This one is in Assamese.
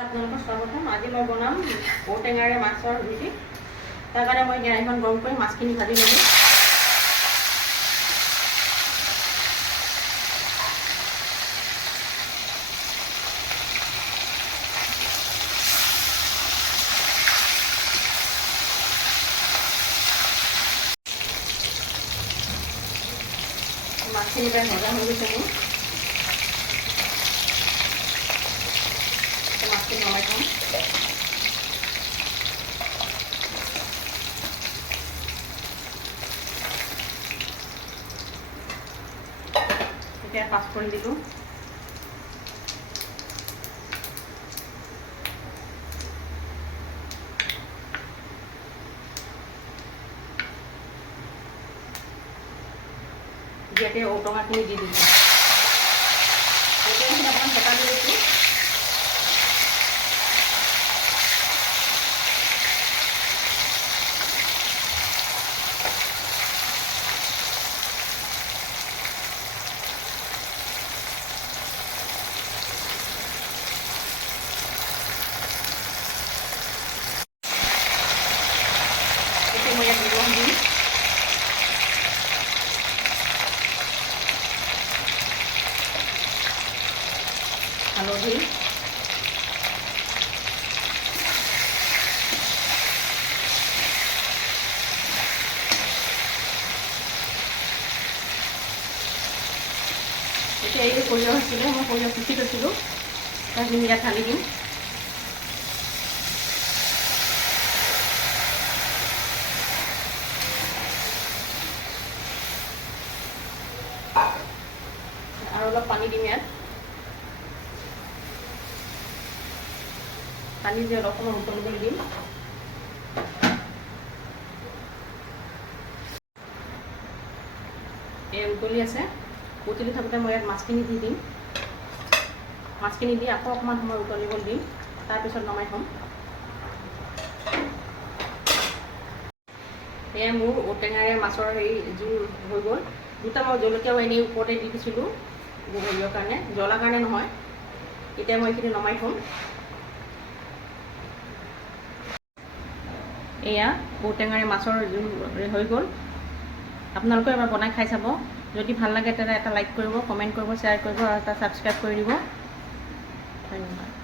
আপোনালোকৰ স্বাগতম। আজি মই বনাম ঔটেঙাৰে মাছৰ জুতি। তাৰ কাৰণে মই কেৰাহীখন গৰম কৰি মাছখিনি ভাজি ল'লোঁ। মাছখিনি প্ৰায় ভজা হৈ গৈছে মোৰ। মাছখিনি নমাই থ'ম। এতিয়া পাঁচফোৰণ দিলোঁ। ইয়াতে ঔটেঙাখিনি দি দিলোঁ। ঔটেঙাখিনি অকণমান পকা দি দিছোঁ। মই ইয়াত নিমখ দিম। হালধি, এতিয়া এই সৰিয়হ আছিলে, মই সৰিয়হ পিচি থৈছিলোঁ, সেইখিনি ইয়াত ঢালি দিম। আৰু অলপ পানী দিম ইয়াত। পানী দি অকণমান উতলিবলৈ দিম। এই উতলি আছে, উতলি থাকোঁতে মই ইয়াত মাছখিনি দি দিম। মাছখিনি দি আকৌ অকণমান সময় উতলিবলৈ দিম, তাৰপিছত নমাই থ'ম। এয়া মোৰ ঔটেঙাৰে মাছৰ জোল হৈ গ'ল। দুটা মই জলকীয়াও এনেই ওপৰতে দি দিছিলোঁ হেৰিয়ৰ কাৰণে, জ্বলাৰ কাৰণে নহয়। এতিয়া মই এইখিনি নমাই থ'ম। এয়া ঔটেঙাৰে মাছৰ জোল হৈ গ'ল। আপোনালোকে এবাৰ বনাই খাই চাব। যদি ভাল লাগে তেন্তে এটা লাইক কৰিব, কমেণ্ট কৰিব, শ্বেয়াৰ কৰিব আৰু এটা ছাবস্ক্ৰাইব কৰি দিব। ধন্যবাদ।